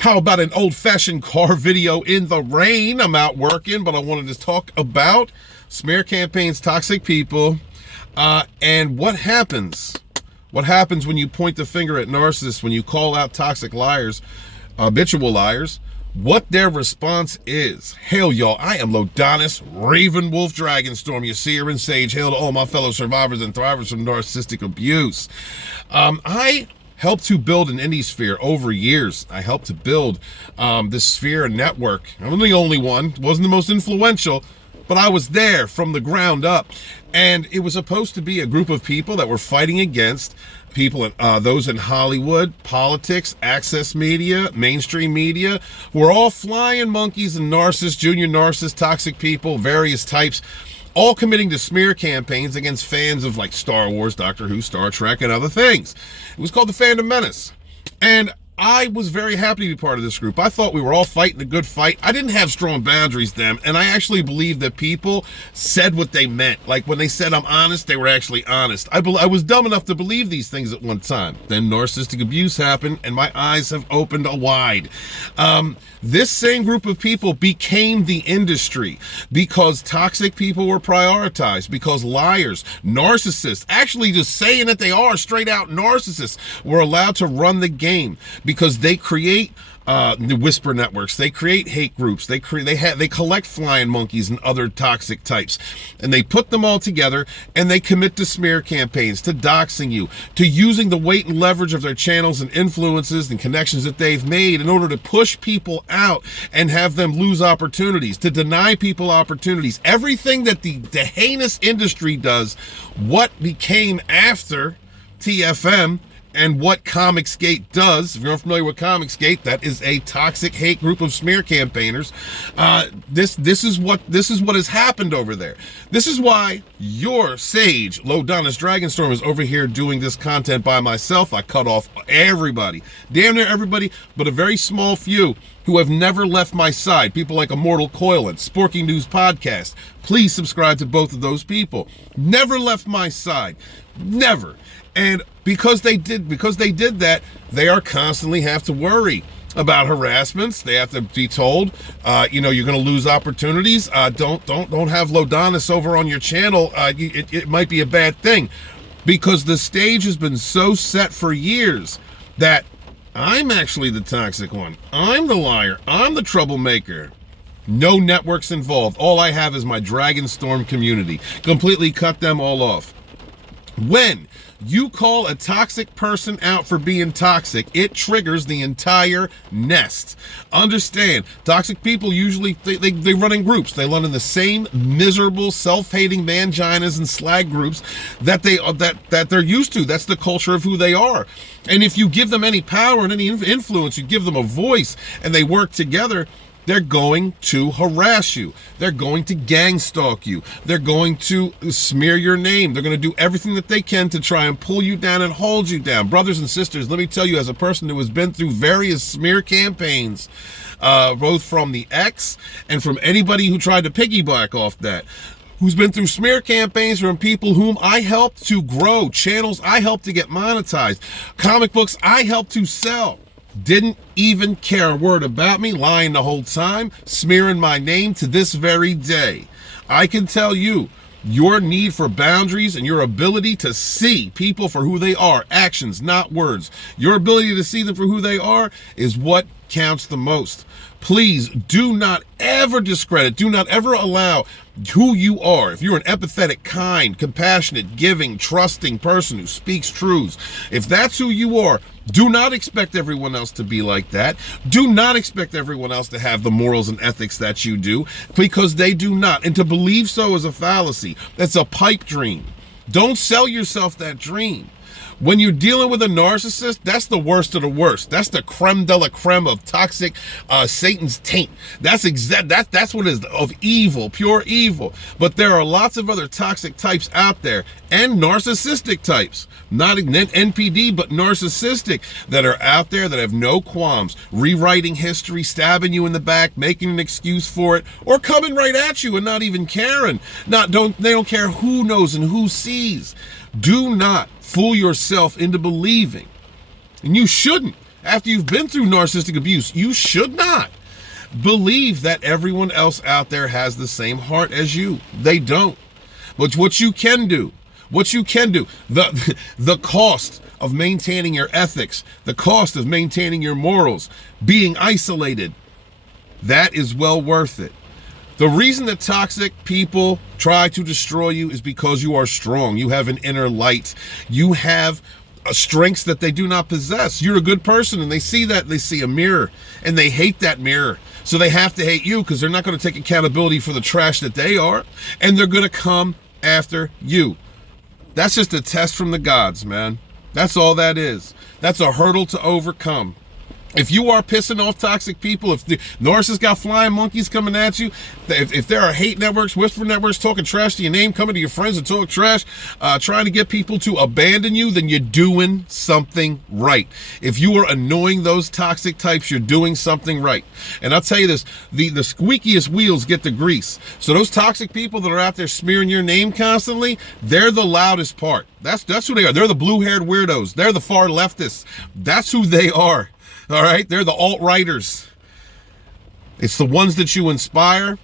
How about an old-fashioned car video in the rain? I'm out working, but I wanted to talk about smear campaigns, toxic people, and what happens. What happens when you point the finger at narcissists, when you call out toxic liars, habitual liars, what their response is. Hail, y'all. I am Lodonis, Raven Wolf Dragonstorm, your seer and sage. Hail to all my fellow survivors and thrivers from narcissistic abuse. I helped to build an indie sphere over years. I helped to build this sphere and network. I'm the only one, wasn't the most influential, but I was there from the ground up. And it was supposed to be a group of people that were fighting against people, those in Hollywood, politics, access media, mainstream media. We're all flying monkeys and narcissists, junior narcissists, toxic people, various types, all committing to smear campaigns against fans of like Star Wars, Doctor Who, Star Trek, and other things. It was called the Fandom Menace. And I was very happy to be part of this group. I thought we were all fighting a good fight. I didn't have strong boundaries then, and I actually believed that people said what they meant. Like when they said I'm honest, they were actually honest. I was dumb enough to believe these things at one time. Then narcissistic abuse happened, and my eyes have opened wide. This same group of people became the industry because toxic people were prioritized, because liars, narcissists, actually just saying that they are straight out narcissists, were allowed to run the game. Because they create the whisper networks, they create hate groups, they collect flying monkeys and other toxic types, and they put them all together and they commit to smear campaigns, to doxing you, to using the weight and leverage of their channels and influences and connections that they've made in order to push people out and have them lose opportunities, to deny people opportunities. Everything that the heinous industry does, what became after TFM, and what Comicsgate does. If you're unfamiliar with Comicsgate, that is a toxic hate group of smear campaigners. This is what has happened over there. This is why your sage, Lodonis Dragonstorm, is over here doing this content by myself. I cut off everybody, damn near everybody, but a very small few who have never left my side. People like Immortal Coil and Sporking News Podcast. Please subscribe to both of those people. Never left my side. Never. And because they did that, they are constantly have to worry about harassments. They have to be told, you're going to lose opportunities. Don't have Lodonis over on your channel. It might be a bad thing, because the stage has been so set for years that I'm actually the toxic one. I'm the liar. I'm the troublemaker. No networks involved. All I have is my Dragonstorm community. Completely cut them all off. When you call a toxic person out for being toxic, it triggers the entire nest. Understand, toxic people usually, they run in groups. They run in the same miserable, self-hating manginas and slag groups that they're used to. That's the culture of who they are. And if you give them any power and any influence, you give them a voice, and they work together, they're going to harass you. They're going to gang stalk you. They're going to smear your name. They're going to do everything that they can to try and pull you down and hold you down. Brothers and sisters, let me tell you, as a person who has been through various smear campaigns, both from the X and from anybody who tried to piggyback off that, who's been through smear campaigns from people whom I helped to grow, channels I helped to get monetized, comic books I helped to sell, didn't even care a word about me, lying the whole time, smearing my name to this very day. I can tell you, your need for boundaries and your ability to see people for who they are, actions, not words, your ability to see them for who they are is what counts the most. Please do not ever discredit, do not ever allow who you are. If you're an empathetic, kind, compassionate, giving, trusting person who speaks truths, if that's who you are, do not expect everyone else to be like that. Do not expect everyone else to have the morals and ethics that you do, because they do not. And to believe so is a fallacy. That's a pipe dream. Don't sell yourself that dream. When you're dealing with a narcissist, that's the worst of the worst. That's the creme de la creme of toxic Satan's taint. That's what is of evil, pure evil. But there are lots of other toxic types out there, and narcissistic types, not NPD, but narcissistic, that are out there that have no qualms, rewriting history, stabbing you in the back, making an excuse for it, or coming right at you and not even caring. They don't care who knows and who sees. Do not fool yourself into believing, and you shouldn't After you've been through narcissistic abuse, you should not believe that everyone else out there has the same heart as you. They don't. But what you can do, the cost of maintaining your ethics, the cost of maintaining your morals, being isolated, that is well worth it. The reason that toxic people try to destroy you is because you are strong. You have an inner light. You have strengths that they do not possess. You're a good person, and they see that. They see a mirror, and they hate that mirror. So they have to hate you because they're not going to take accountability for the trash that they are, and they're going to come after you. That's just a test from the gods, man. That's all that is. That's a hurdle to overcome. If you are pissing off toxic people, if the narcissists got flying monkeys coming at you, if there are hate networks, whisper networks talking trash to your name, coming to your friends and talk trash, trying to get people to abandon you, then you're doing something right. If you are annoying those toxic types, you're doing something right. And I'll tell you this, the squeakiest wheels get the grease. So those toxic people that are out there smearing your name constantly, they're the loudest part. That's who they are. They're the blue-haired weirdos. They're the far leftists. That's who they are. All right, they're the alt-righters. It's the ones that you inspire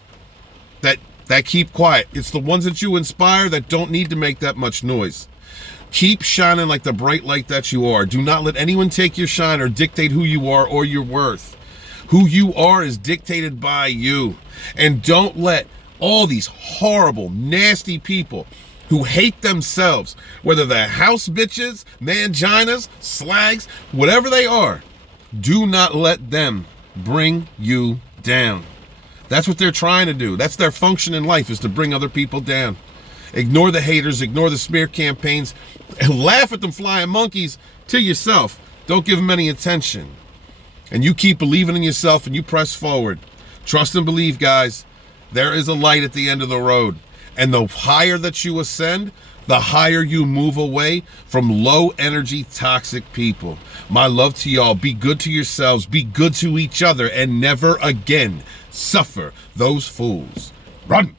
that keep quiet. It's the ones that you inspire that don't need to make that much noise. Keep shining like the bright light that you are. Do not let anyone take your shine or dictate who you are or your worth. Who you are is dictated by you. And don't let all these horrible, nasty people who hate themselves, whether they're house bitches, manginas, slags, whatever they are, do not let them bring you down. That's what they're trying to do. That's their function in life, is to bring other people down. Ignore the haters, ignore the smear campaigns, and laugh at them flying monkeys to yourself. Don't give them any attention. And you keep believing in yourself and you press forward. Trust and believe, guys. There is a light at the end of the road. And the higher that you ascend, the higher you move away from low energy toxic people. My love to y'all. Be good to yourselves, be good to each other, and never again suffer those fools. Run.